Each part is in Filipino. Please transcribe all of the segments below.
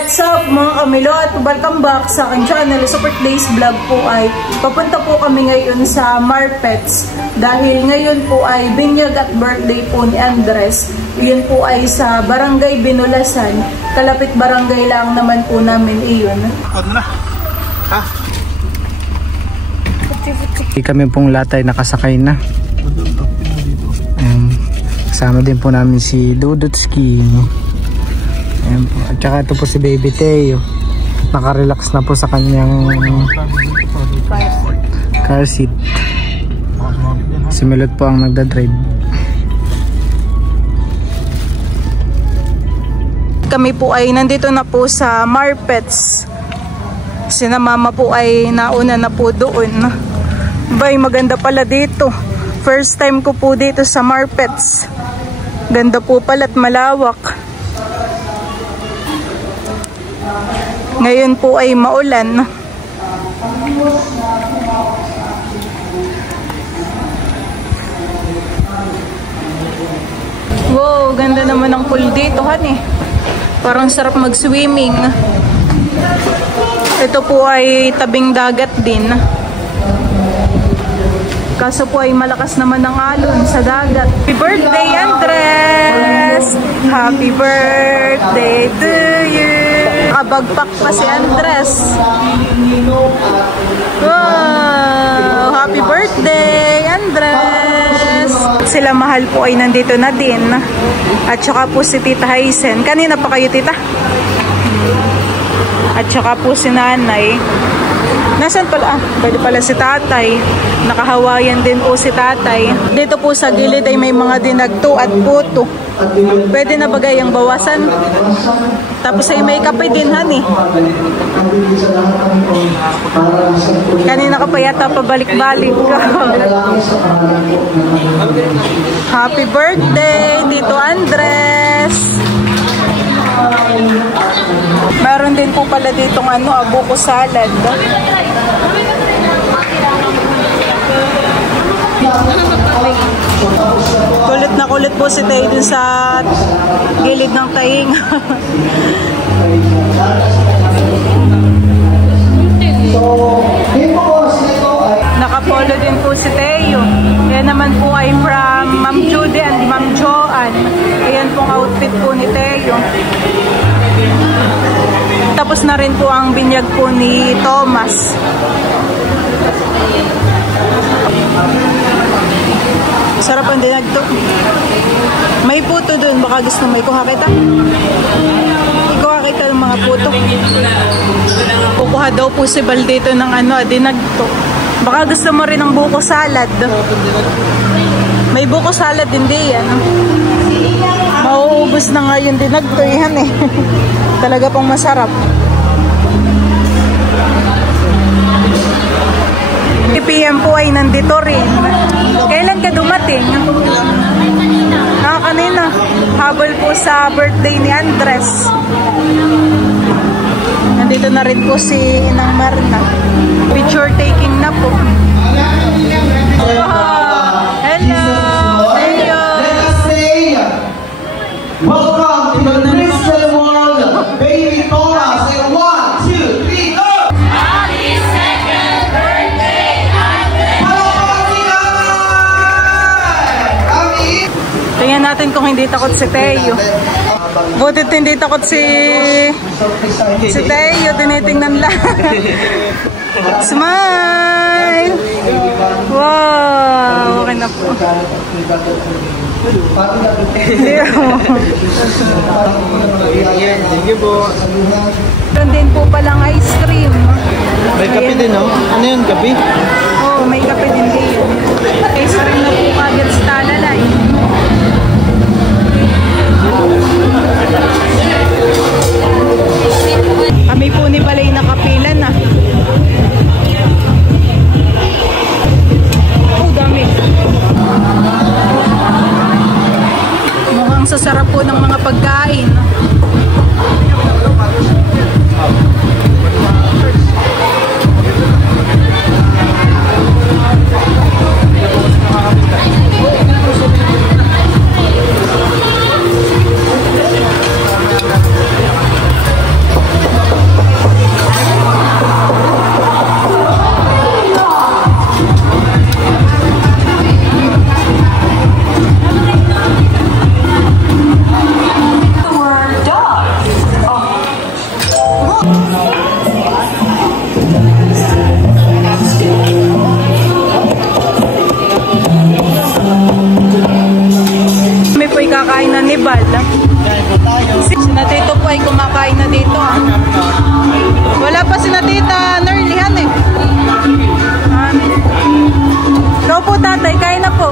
What's up mga kamilot? Welcome back sa aking channel. Sa Days Vlog po ay papunta po kami ngayon sa Marpets dahil ngayon po ay binyag at birthday po ni Andres. Yun po ay sa Barangay Binulasan. Kalapit barangay lang naman po namin iyon. Kami pong lahat ay nakasakay na. Kasama din po namin si Dudutski. Ayan po. At saka ito po si Baby Teo. Nakarelax na po sa kanyang car seat. Si Milot po ang nagdadrive. Kami po ay nandito na po sa Marpets. Sina mama po ay nauna na po doon. Bay, maganda pala dito. First time ko po dito sa Marpets. Ganda po pala at malawak. Ngayon po ay maulan. Wow, ganda naman ang pool dito, honey. Parang sarap mag-swimming. Ito po ay tabing dagat din. Kaso po ay malakas naman ang alon sa dagat. Happy birthday, Andres! Happy birthday to you! Nakabagpak pa si Andres. Wow! Happy birthday, Andres! Sila mahal po ay nandito na din. At saka po si Tita Haisen. Kanina pa kayo, Tita? At saka po si Nanay. Nasaan pala? Pwede pala si Tatay. Nakahawayan din po si Tatay. Dito po sa gilid ay may mga dinagto at puto. Pwede na bagay ang bawasan. Tapos ay may kape din, honey. Kanina ka pa yata pabalik-balik ka. Happy birthday, Tito Andres! Meron din po pala ditong abuko salad. Kulit na kulit po si Tay dun sa gilid ng taing. Nakapolo din po si Teo. Yan naman po ay from Ma'am Judy and Ma'am Joanne. Ayan pong outfit po ni Teo. Tapos na rin po ang binyag po ni Thomas. Sarap ang dinagto. May puto dun. Baka gusto mo ikuha kita. Ikuha kita ng mga puto. Kukuha daw po si Bal dito ng dinagto. Baka gusto mo rin ng buko salad. May buko salad din yan. Mauubos na nga yung dinagto yan eh. Talaga pong masarap. PM po ay nandito rin. Kailan ka dumating? Kanina. Habol po sa birthday ni Andres. Nandito na rin po si Inang Marna. Picture taking na po. Hello! Hello! Welcome to the Crystal World, Baby Thomas. And 1, 2, 3, go! Happy second birthday, Andres! Tingnan natin kung hindi takot si Teo. Butit hindi takot si Teo. Tinitingnan lang. Smile! Wow! Okay na po. Thank you po. Meron din po palang ice cream. May kape din, no? Ano yun, kape? Oo, may kape din dito. Ice cream na po kagad sa Talalay. Kami po ni Balay nakapila na. Oh, dami. Mukhang sasarap po ng mga pagkain. Kami po kakain na ni Bal. Si Natito po ay kumakain na dito. Wala pa si Natita Nerlihan eh. Hello po tatay, kain na po.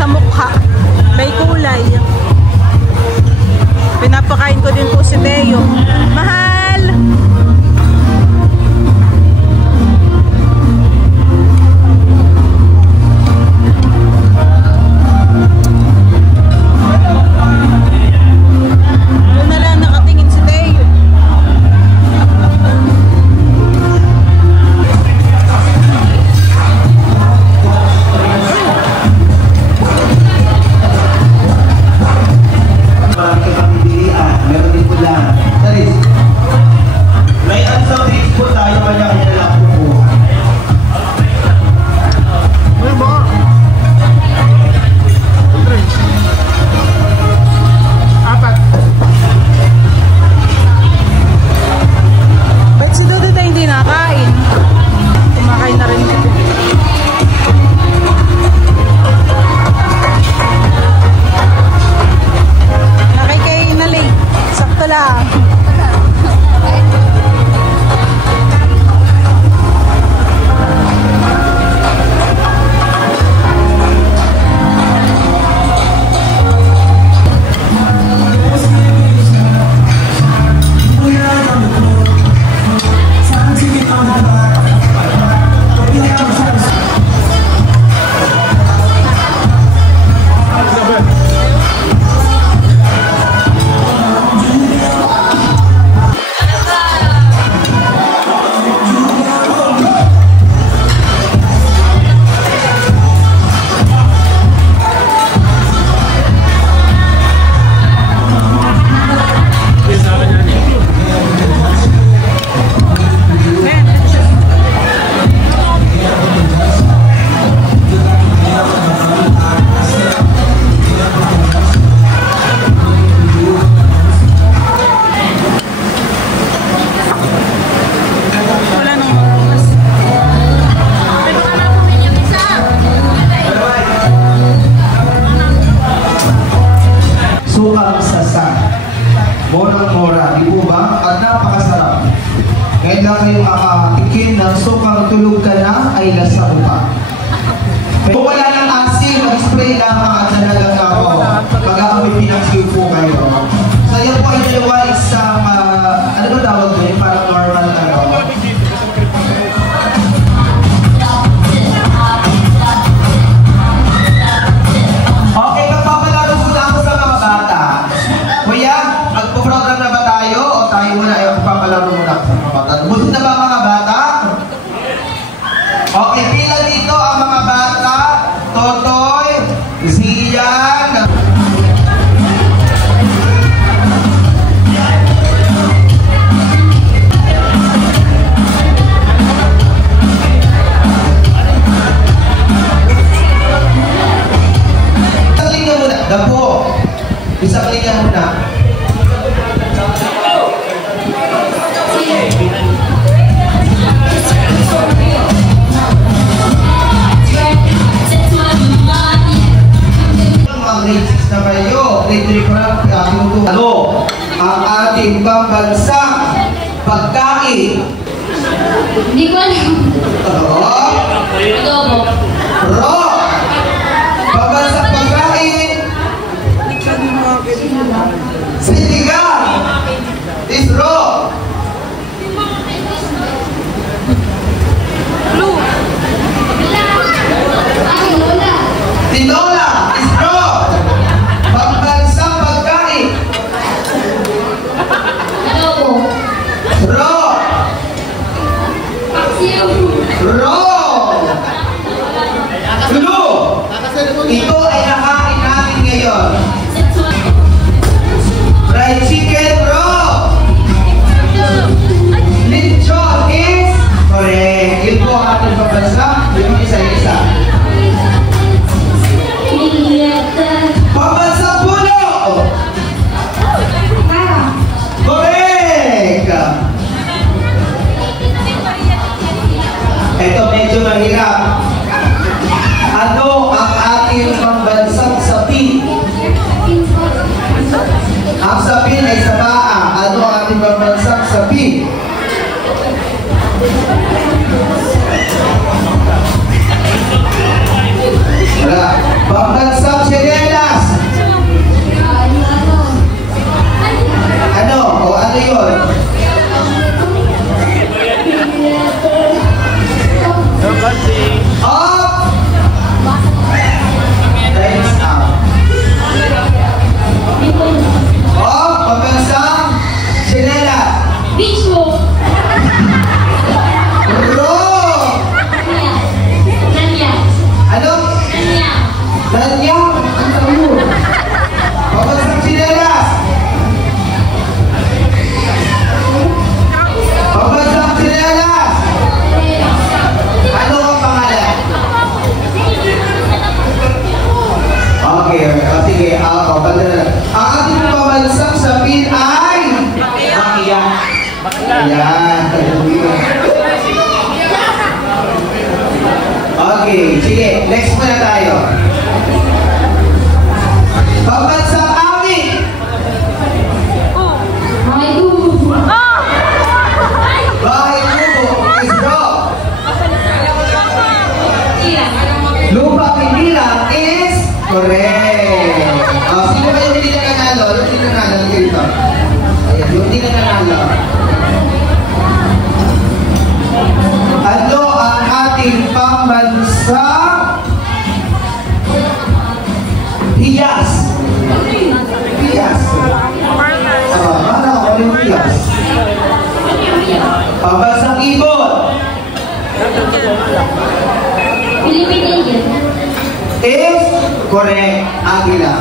sa mukha. May kulay. Pinapakain ko din po si Teo. Mahal! Doon na lang nakatingin si Teo. Meron din po lang. Saris, may answer tips po tayo kanya-kanya lang po. May ba? Apat. Ba't si Dudu tayo hindi nakain? Kumakain na rin dito. Nakikay na late. Sakto lang. Sukang sasa. Morang-mora, di po ba? At napakasarap. Ngayon lang kayo makatikin ng sukang tulog ka na ay lasa pa. Kung wala ng asin, mag-spray lang at talagang ako. Pag-aamoy pinag-cue po kayo. So yan po ay dalawa isang, ano ba tawag mo yun? Parang normal ano. Buti na ba mga bata? Okay, pila dito ang mga bata. Totoy, Zian. Dapo, bisa kalinya muna. Grade 6 na kayo, grade 3 pa lang, ano, ang ating pambansang pagkain. Hindi ko alam. Adobo. Ro! Pambansang pagkain. Sinigang. Is ro. Tinola. Is ro. Pambansang pagkain. Adobo. Ro. Ro. Tulo. Ito ay nakain natin ngayon. Fried chicken, bro! Lechon is correct. Yun po ang ating pagbansa. Yung isa-isa. Pagbansa puno! Correct! Ito medyo mahirap. Ano ang ating pambansang sapi? Ang sapi ay sa paa. Ano ang ating pambansang sapi? Wala. Pambansang tsinelas. Ano? O ano yun? Up! Times up. Oh, pambansang tsinelas. Beach walk. Ro! Nanya. Ano? Nanya. Lanyang! Ang tawag. Pambansang tsinelas. Pambansang tsinelas. Ano ang pangalan? Okay, sige. Ako, pagdala. Ang ating pambansang sabihin ay Makia. Ayan. Okay, sige. Next muna tayo. Pambansang amin. Ay, tubo. Bahay kubo is bro. Iya. Lupa Pindila is correct. Sino ba yung hindi na nanalo? Yung hindi na nanalo dito. Ayan, yung hindi na nanalo. Ano ang ating pambansa? Hiyas. Hiyas. Ano ako yung hiyas? Pambansang ibon. Philippine Indian. Is correct. Agila.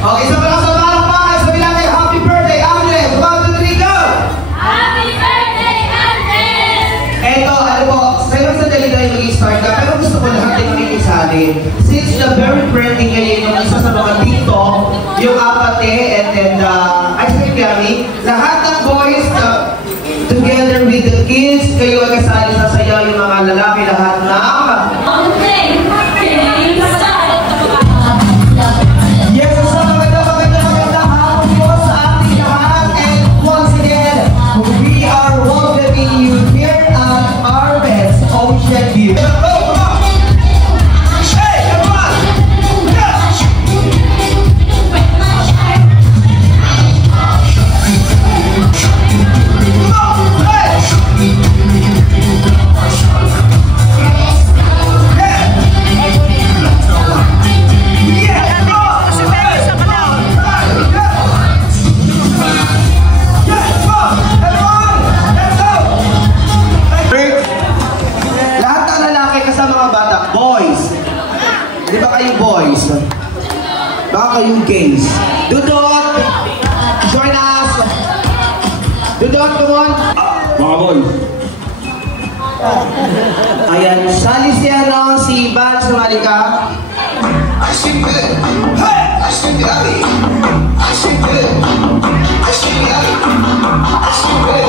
Okay, so mga sabalang pa. Sabi natin, happy birthday, Andres. 1, 2, 3, go! Happy birthday, Andres! Eto, ano po, sa'yo sa dali-dali mag-start ka, pero gusto ko lahat din makikisali. Since the very birthday ngayon, yung isa sa mga dito, yung apate, and then ice cream yummy, lahat ng boys, together with the kids, kayo ay kasali sa sayaw, yung mga lalaki, lahat ng yes, so magandang hapon po sa ating lahat. And once again, we are welcoming you here at Arvest Ocean View. Hey, everyone! Come on, hey! kayong games. Dudot! Join us! Dudot, come on! Mga boy. Ayan, sali siya na si Van, sumali ka. I sing good. Hey! I sing good. I sing good. I sing good. I sing good.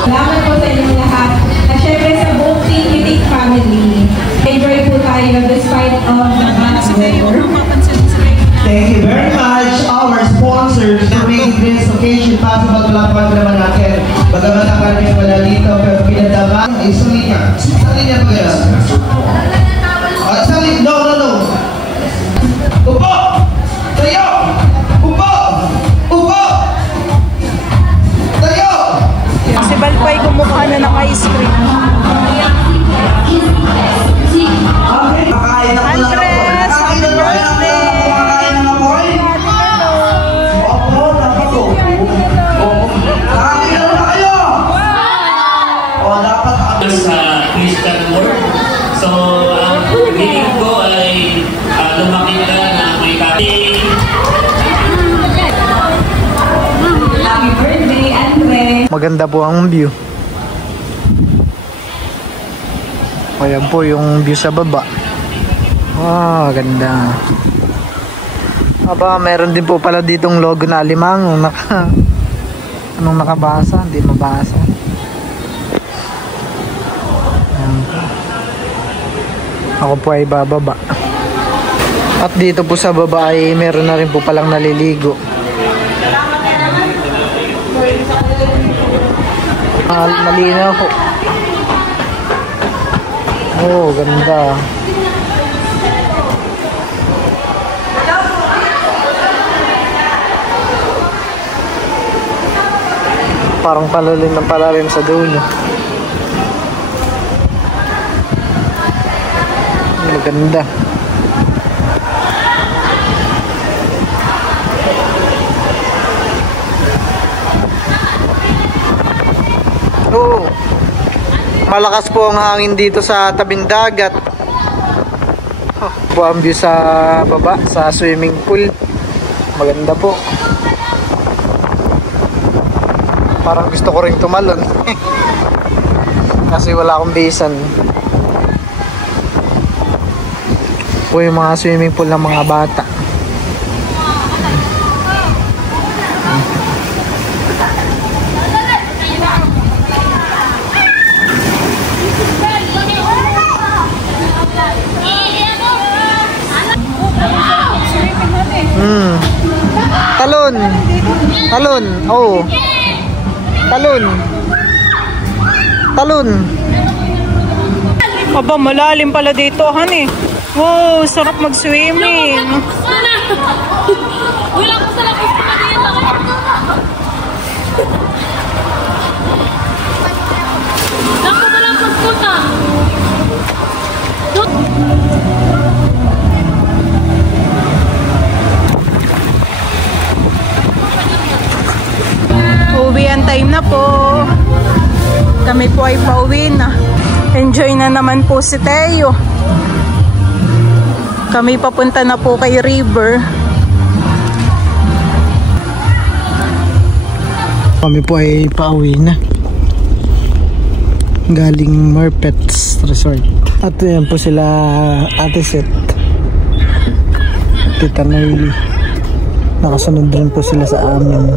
Salamat po sa inyong lahat. At syempre sa buong Titik family. Enjoy po tayo despite of the bad weather. Thank you very much, our sponsors, for making this occasion possible. Palakpakan naman natin. Bagamat ang kanya wala dito, pero pinadaman, isang linya. Isang linya po yan. Isang linya, no. Upo! Tayo! Upo! Upo! Tayo! Si Balpay kumukuha na ng ice cream. Makain na po lang ako. Andres, happy birthday! Kumakain na nga po eh. Opo, dapat po. Kakain na kayo! O, dapat sa Christian world. So, ang feeling ko ay lumaki ka na may kati. Happy birthday, Andre! Maganda po ang view. Ayan po yung view sa baba. Ganda. Aba, meron din po pala ditong logo na Alimango. Anong nakabasa? Hindi mabasa. Ayan. Ako po ay bababa. At dito po sa baba ay meron na rin po palang naliligo. Malinaw po. Ganda. Parang palalim ng palalim sa dulo. Maganda. Malakas po ang hangin dito sa tabing dagat. Po ang view sa baba, sa swimming pool. Maganda po. Parang gusto ko rin tumalon. Kasi wala akong bisan. Po yung mga swimming pool ng mga bata. Talon. Talon. Oh. Talon. Talon. Aba, malalim pala dito, honey. Wow, sarap mag-swimming. Wala ko sa lapis pa rin. Naku, walang pagpunta. Uwian time na po. Kami po ay pauwi na. Enjoy na naman po si Teo. Kami papunta na po kay River. Kami po ay pauwi na. Galing Merpets Resort. At yan po sila Ate Seth, Tita Nerly. Nakasunod rin po sila sa amin.